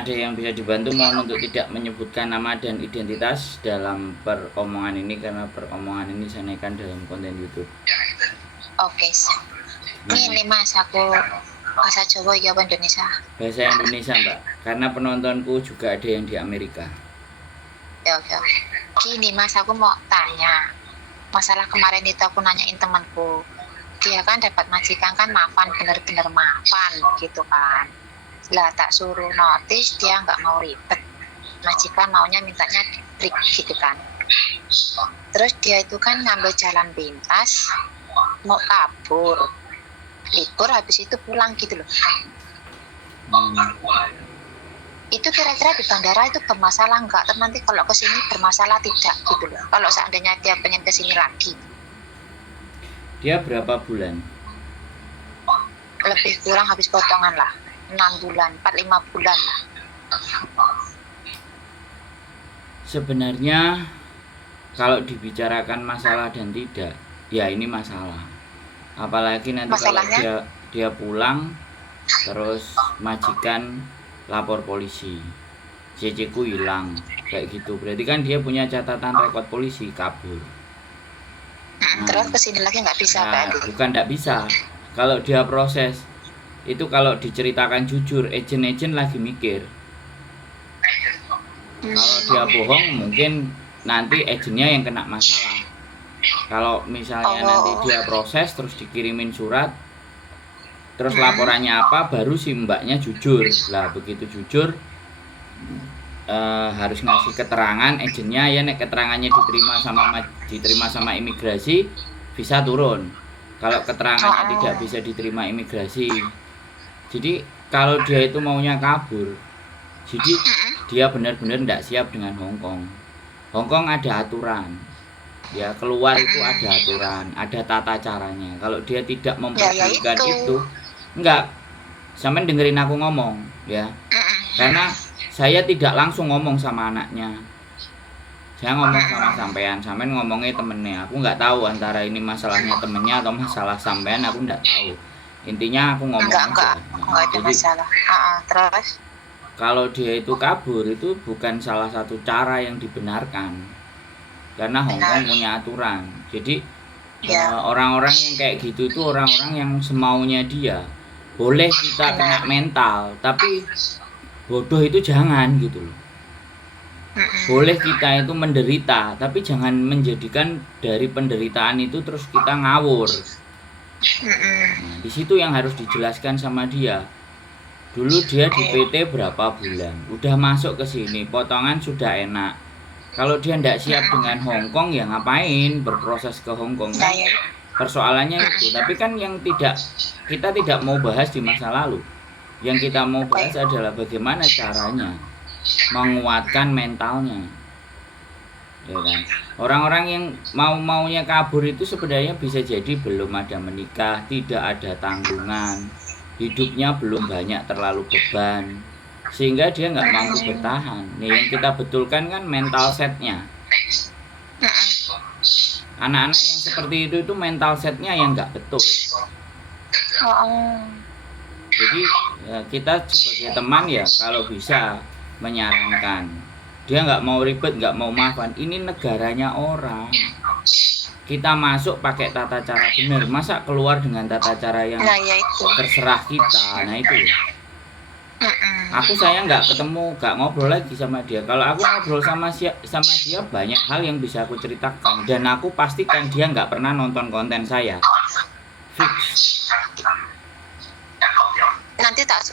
ada yang bisa dibantu, mohon untuk tidak menyebutkan nama dan identitas dalam peromongan ini, karena peromongan ini saya naikkan dalam konten YouTube. Oke. Ini Mas, aku bahasa Jawa ya apa Indonesia? Bahasa Indonesia, Mbak. Karena penontonku juga ada yang di Amerika. Ya, oke. Gini Mas, aku mau tanya. Masalah kemarin itu aku nanyain temanku. Dia kan dapat majikan kan mapan, bener-bener mapan gitu kan. Lah tak suruh notis, dia nggak mau ribet. Majikan maunya mintanya trik gitu kan. Terus dia itu kan ngambil jalan pintas, mau kabur. Libur habis itu pulang gitu loh. Itu kira-kira di bandara itu bermasalah nggak? Terus nanti kalau kesini bermasalah tidak gitu loh. Kalau seandainya dia pengen kesini lagi. Dia berapa bulan? Lebih kurang habis potongan lah. 6 bulan, 4-5 bulan lah. Sebenarnya kalau dibicarakan masalah dan tidak, ya ini masalah. Apalagi nanti Masalahnya? kalau dia pulang terus majikan lapor polisi, CC ku hilang kayak gitu, berarti kan dia punya catatan rekod polisi kabur. Terus kesini lagi nggak bisa berarti? Bukan nggak bisa, kalau dia proses itu, kalau diceritakan jujur, agen lagi mikir. Kalau dia bohong mungkin nanti agennya yang kena masalah. Kalau misalnya nanti dia proses terus dikirimin surat, terus laporannya apa, baru si mbaknya jujur. Lah begitu jujur harus ngasih keterangan agennya, ya nek keterangannya diterima sama imigrasi bisa turun. Kalau keterangannya tidak bisa diterima imigrasi, jadi kalau dia itu maunya kabur, jadi dia benar-benar tidak siap dengan Hongkong. Hongkong ada aturan, ya keluar itu ada aturan, ada tata caranya. Kalau dia tidak memperhatikan itu, enggak, sampean dengerin aku ngomong ya, karena saya tidak langsung ngomong sama anaknya, saya ngomong sama sampean ngomongnya temennya. Aku nggak tahu antara ini masalahnya temennya atau masalah sampean, aku nggak tahu. Intinya aku ngomong enggak ada masalah. Terus kalau dia itu kabur itu bukan salah satu cara yang dibenarkan, karena Hongkong punya aturan. Jadi orang-orang yang kayak gitu itu orang-orang yang semaunya dia. Boleh kita kena mental, tapi bodoh itu jangan gitu loh. Boleh kita itu menderita, tapi jangan menjadikan dari penderitaan itu terus kita ngawur. Nah, di situ yang harus dijelaskan sama dia. Dulu dia di PT berapa bulan, udah masuk ke sini, potongan sudah enak. Kalau dia tidak siap dengan Hongkong, ya ngapain berproses ke Hongkong? Kan? Persoalannya itu. Tapi kan yang kita tidak mau bahas di masa lalu. Yang kita mau bahas adalah bagaimana caranya menguatkan mentalnya. Ya kan? Orang-orang yang maunya kabur itu sebenarnya bisa jadi belum ada menikah, tidak ada tanggungan, hidupnya belum banyak terlalu beban, sehingga dia nggak mampu bertahan. Nih yang kita betulkan kan mental setnya. Anak-anak yang seperti itu mental setnya yang nggak betul. Jadi ya, kita sebagai teman ya kalau bisa menyarankan, dia nggak mau ribet, nggak mau maafan, ini negaranya orang. Kita masuk pakai tata cara benar, masa keluar dengan tata cara yang terserah kita. Nah itu. Saya nggak ketemu, nggak ngobrol lagi sama dia. Kalau aku ngobrol sama dia banyak hal yang bisa aku ceritakan, dan aku pastikan dia nggak pernah nonton konten saya. Fix. Nanti tak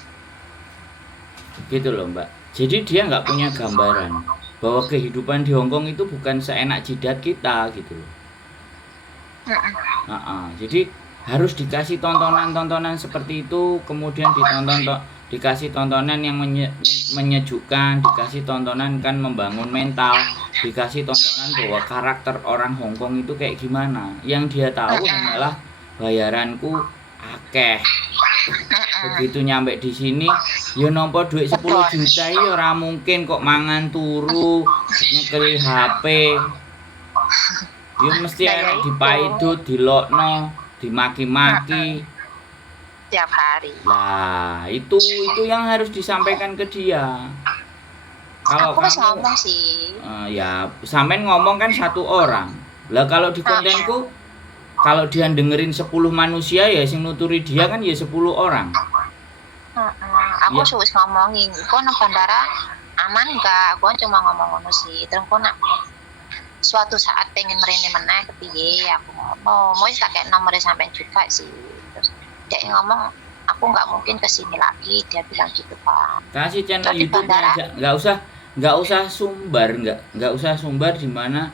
gitu loh Mbak. Jadi dia nggak punya gambaran bahwa kehidupan di Hongkong itu bukan seenak jidat kita gitu loh. Jadi harus dikasih tontonan seperti itu, kemudian dikasih tontonan yang menyejukkan, dikasih tontonan kan membangun mental, dikasih tontonan bahwa karakter orang Hongkong itu kayak gimana. Yang dia tahu hanyalah bayaranku akeh. Begitu nyampe di sini, ya nompo duit 10 juta ya ora mungkin kok mangan turu, nyekeli HP. Ya mesti enak dipaidut, dilokno, dimaki-maki. tiap hari. Nah, itu yang harus disampaikan ke dia. Kalau Aku harus kamu ngomong sih. ya sampean ngomong kan satu orang. Lah kalau di kontenku kalau dia dengerin 10 manusia ya sing nuturi dia kan ya 10 orang. Aku Ya. wis ngomongin, kok nang bandara aman enggak? Aku cuma ngomong ngono sih. Terus kok nak suatu saat pengen merene meneh kepiye aku ngomong. Mau tak kayak nomornya sampai juga sih. Terus dia ngomong aku nggak mungkin kesini lagi, dia bilang gitu kan. Kasih channel Terus di YouTube bandara? aja. Nggak usah sumbar di mana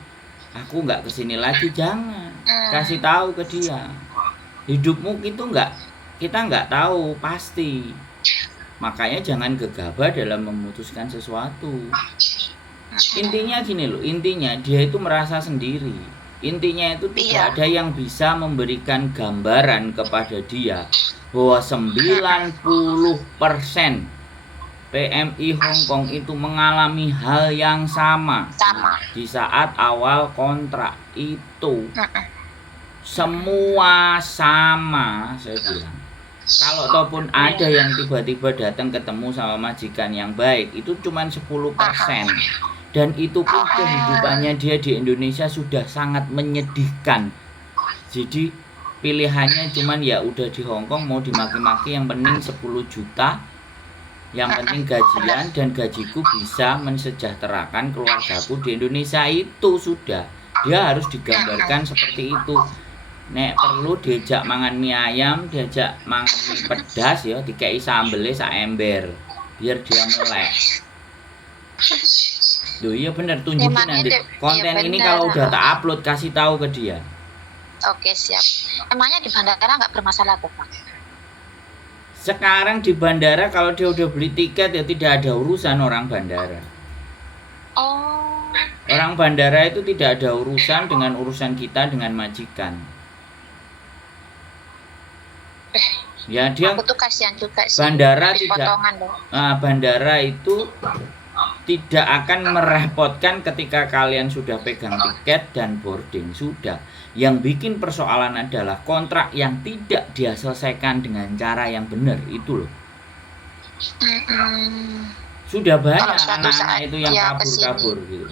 aku nggak kesini lagi, jangan. Kasih tahu ke dia. Hidupmu itu kita nggak tahu pasti. Makanya jangan gegabah dalam memutuskan sesuatu. Intinya gini loh, intinya dia itu merasa sendiri. Intinya itu tidak ada yang bisa memberikan gambaran kepada dia bahwa 90% PMI Hong Kong itu mengalami hal yang sama. Di saat awal kontrak itu. Semua sama, saya bilang. Kalau ataupun ada yang tiba-tiba datang ketemu sama majikan yang baik, itu cuma 10%. Dan itu pun kehidupannya dia di Indonesia sudah sangat menyedihkan. Jadi pilihannya cuman ya udah di Hong Kong mau dimaki-maki, yang penting 10 juta, yang penting gajian dan gajiku bisa mensejahterakan keluargaku di Indonesia, itu sudah. Dia harus digambarkan seperti itu. Nek perlu diajak mangan mie ayam, diajak mangan mie pedas ya, dikei sambelnya sak ember biar dia melek. Loh iya bener, tunjukin nanti konten ini kalau udah tak upload, kasih tahu ke dia. Oke siap. Emangnya di bandara nggak bermasalah kok Pak? Sekarang di bandara kalau dia udah beli tiket ya tidak ada urusan orang bandara. Oh. Orang bandara itu tidak ada urusan dengan urusan kita dengan majikan. Ya dia. Aku tuh kasihan juga sih. Bandara tidak. Bandara itu tidak akan merepotkan ketika kalian sudah pegang tiket dan boarding, sudah. Yang bikin persoalan adalah kontrak yang tidak dia selesaikan dengan cara yang benar, itu loh. Sudah banyak anak-anak itu yang kabur-kabur gitu.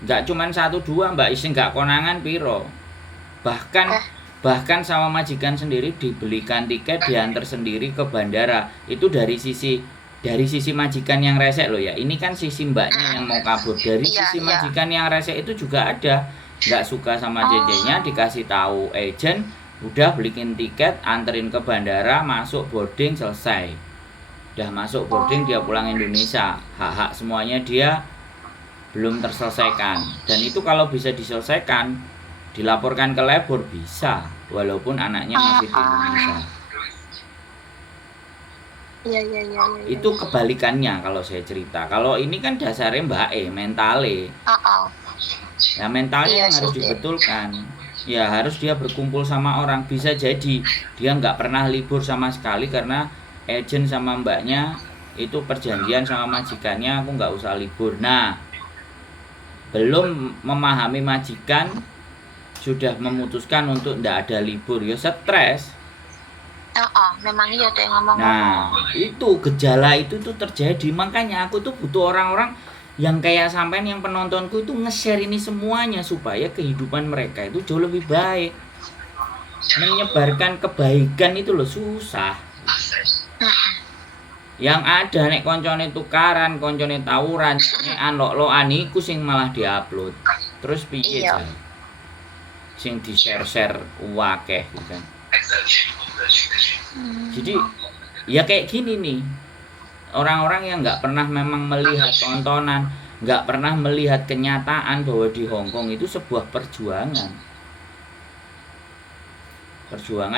Nggak cuma 1-2 mbak, isi nggak konangan piro. Bahkan sama majikan sendiri dibelikan tiket, diantar sendiri ke bandara. Itu dari sisi majikan yang resek loh ya. Ini kan sisi mbaknya yang mau kabur. Dari sisi majikan yang resek itu juga ada. Nggak suka sama JJ-nya, dikasih tahu agent, udah belikin tiket, anterin ke bandara, masuk boarding, selesai. Udah masuk boarding, dia pulang Indonesia. Hak-hak semuanya dia belum terselesaikan. Dan itu kalau bisa diselesaikan, dilaporkan ke labor bisa, walaupun anaknya masih di Indonesia. Iya. Itu kebalikannya kalau saya cerita. Kalau ini kan dasarnya mbak mentale. Ya mentalnya yang harus dibetulkan. Ya harus dia berkumpul sama orang. Bisa jadi dia nggak pernah libur sama sekali karena agent sama mbaknya itu perjanjian sama majikannya, aku nggak usah libur. Nah, belum memahami majikan sudah memutuskan untuk nggak ada libur, ya stres. Memang iya ada yang ngomong. Nah, itu gejala itu tuh terjadi. Makanya aku tuh butuh orang-orang yang kayak sampean, yang penontonku itu nge-share ini semuanya supaya kehidupan mereka itu jauh lebih baik. Menyebarkan kebaikan itu loh susah. Yang ada nek koncone tukaran, koncone tawuran, nek anlok-lokan iku sing malah diupload. Terus piye jan? Sing di-share-share wakeh gitu kan. Jadi ya kayak gini nih. Orang-orang yang nggak pernah memang melihat tontonan, nggak pernah melihat kenyataan bahwa di Hong Kong itu sebuah perjuangan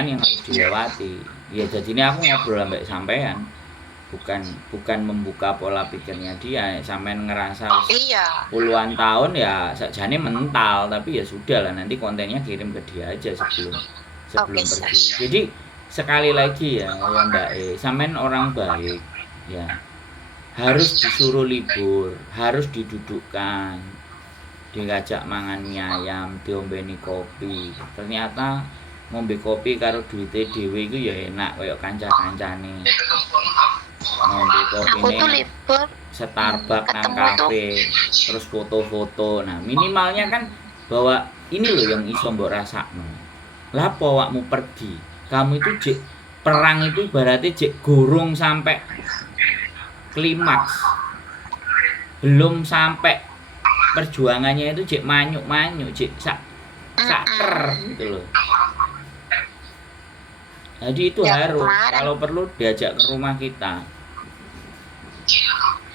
yang harus dilewati. Ya jadi ini aku ngobrol sampean, bukan membuka pola pikirnya dia. Sampean ngerasa puluhan tahun ya sakjane mental, tapi ya sudah lah, nanti kontennya kirim ke dia aja sebelum pergi. Jadi sekali lagi ya Mbak sampean orang baik ya, harus disuruh libur, harus didudukkan, diajak mangan mie ayam, diombeni kopi. Ternyata ngombe kopi karo duite dhewe iku ya enak kaya kanca-kancane. Ngombe Aku kopine tuh nang libur Starbucks nang ketemu tuh. kafe, terus foto-foto. Nah, minimalnya kan bahwa ini loh yang iso mbok rasakno. Lah apa awakmu pergi? Kamu itu jek perang itu ibaratnya jek gorong sampai klimaks. Belum sampai perjuangannya itu jek manyuk-manyuk, jek saker gitu loh. Jadi itu Ya, harus kemarin. kalau perlu diajak ke rumah kita.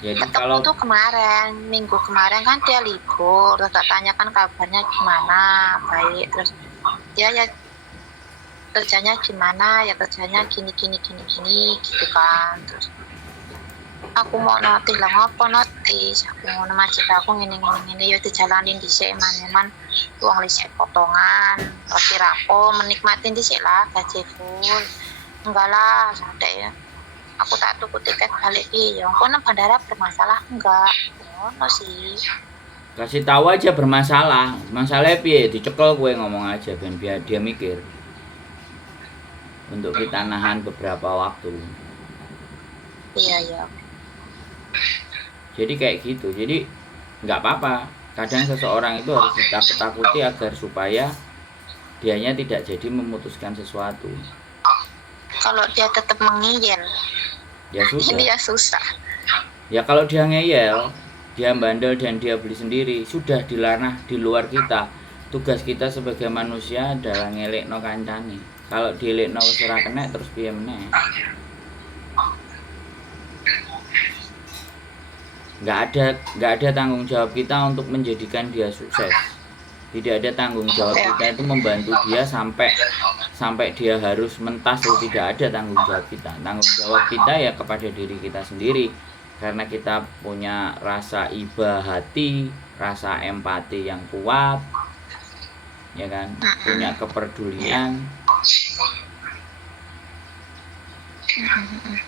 Jadi Ketemu kalau tuh kemarin, minggu kemarin kan dia libur, terus tak tanyakan kabarnya gimana, baik, terus dia ya kerjanya gimana, ya kerjanya gini gitu kan. Terus aku mau notis lah, ngopo notis, aku mau masjid aku gini ya dijalanin dhisik man uang listrik potongan, tapi rapo menikmatin dhisik lah gaji full. Enggak lah, santai ya. Aku tak tuku tiket balik ya. Kono bandara bermasalah enggak? Ngono sih. kasih tahu aja bermasalah. Masalahnya piye? Dicekel gue ngomong aja biar dia mikir. Untuk kita nahan beberapa waktu. Iya. Jadi kayak gitu. Jadi nggak apa-apa. Kadang seseorang itu harus ditakut-takuti agar supaya dianya tidak jadi memutuskan sesuatu. Kalau dia tetap mengiyel, Ya sudah. ini ya susah. Ya kalau dia ngeyel, dia bandel dan dia beli sendiri, sudah dilarang di luar kita. Tugas kita sebagai manusia adalah ngelekno kancane. Kalau dielekno wis ora kena terus piye meneh? Nggak ada tanggung jawab kita untuk menjadikan dia sukses. Tidak ada tanggung jawab kita itu membantu dia sampai dia harus mentas. Tidak ada tanggung jawab kita. Tanggung jawab kita ya kepada diri kita sendiri, karena kita punya rasa iba hati, rasa empati yang kuat, ya kan, punya kepedulian.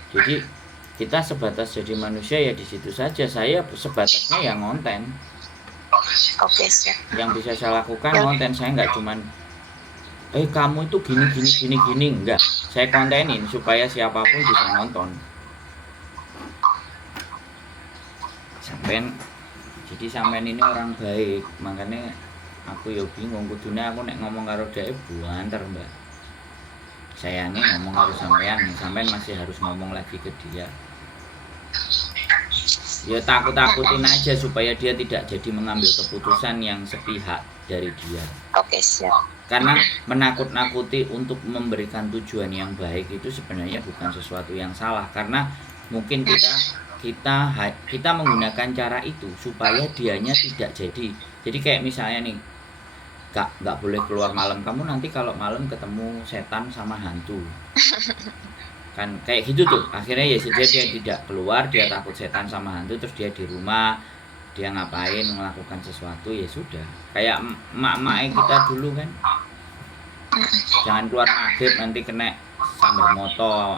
Jadi kita sebatas jadi manusia ya di situ saja. Saya sebatasnya ya ngonten. Oke, siap. Yang bisa saya lakukan konten, saya nggak cuman kamu itu gini, enggak. Saya kontenin supaya siapapun bisa nonton. Jadi sampean ini orang baik, makanya aku ya bingung kudune aku nek ngomong karo dhek buanter, Mbak. Saya nih ngomong karo sampean masih harus ngomong lagi ke dia. Ya takut-takutin aja supaya dia tidak jadi mengambil keputusan yang sepihak dari dia. Oke, siap. Karena menakut-nakuti untuk memberikan tujuan yang baik itu sebenarnya bukan sesuatu yang salah, karena mungkin kita menggunakan cara itu supaya dianya tidak jadi. Jadi kayak misalnya nih, nggak boleh keluar malam, kamu nanti kalau malam ketemu setan sama hantu. Kan kayak gitu tuh, akhirnya ya dia tidak keluar, dia takut setan sama hantu, terus dia di rumah, dia ngapain melakukan sesuatu, ya sudah kayak emak-emak kita dulu kan, jangan keluar maghrib nanti kena sambar motor,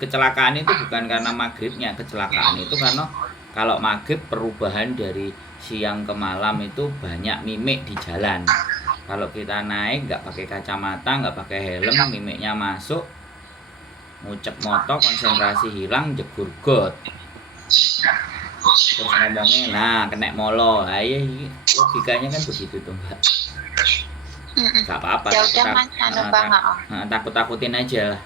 kecelakaan itu bukan karena maghribnya, kecelakaan itu karena kalau maghrib perubahan dari siang ke malam itu banyak mimik di jalan. Kalau kita naik nggak pakai kacamata, nggak pakai helm, mimiknya masuk, ngucek motor, konsentrasi hilang, jegur got, terus ngomongnya nah kena molo. Iya, logikanya kan begitu tuh, Mbak. Gak apa-apa, takut-takutin aja lah.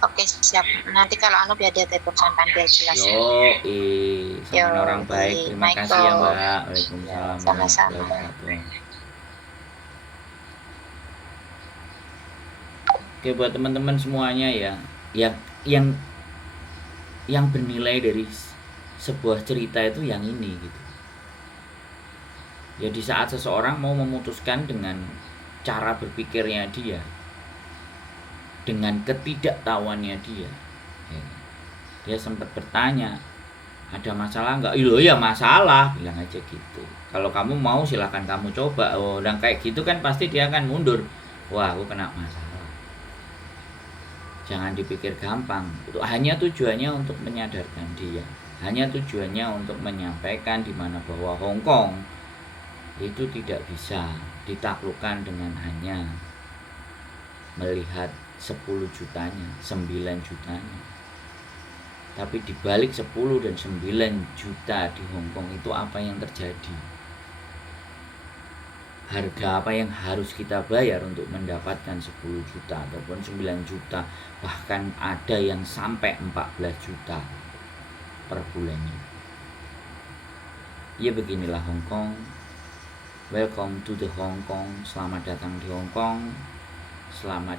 Oke, siap. Nanti kalau biar dia telepon sampai biar jelas. Sampai orang baik. Terima kasih ya, Mbak. Waalaikumsalam. Sama-sama. Oke, buat teman-teman semuanya ya, yang bernilai dari sebuah cerita itu yang ini gitu. Ya di saat seseorang mau memutuskan dengan cara berpikirnya dia, dengan ketidaktahuannya dia sempat bertanya, ada masalah nggak? Ya masalah, bilang aja gitu. Kalau kamu mau silakan kamu coba. Dan kayak gitu kan pasti dia akan mundur. Wah, aku kena masalah. Jangan dipikir gampang. Itu hanya tujuannya untuk menyadarkan dia. Hanya tujuannya untuk menyampaikan di mana bahwa Hong Kong itu tidak bisa ditaklukkan dengan hanya melihat 10 jutanya, 9 jutanya. Tapi dibalik 10 dan 9 juta di Hong Kong itu apa yang terjadi? Harga apa yang harus kita bayar untuk mendapatkan 10 juta ataupun 9 juta, bahkan ada yang sampai 14 juta per bulannya. Ya beginilah Hong Kong. Welcome to the Hong Kong. Selamat datang di Hong Kong. Selamat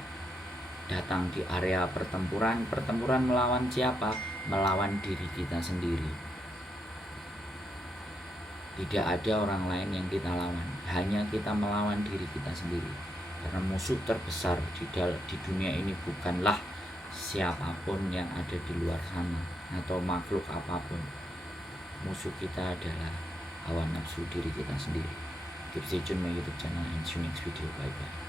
datang di area pertempuran. Pertempuran melawan siapa? Melawan diri kita sendiri. Tidak ada orang lain yang kita lawan, hanya kita melawan diri kita sendiri. Karena musuh terbesar di dunia ini bukanlah siapapun yang ada di luar sana atau makhluk apapun. Musuh kita adalah hawa nafsu diri kita sendiri. Keep stay tune my YouTube channel and see you next video. Bye bye.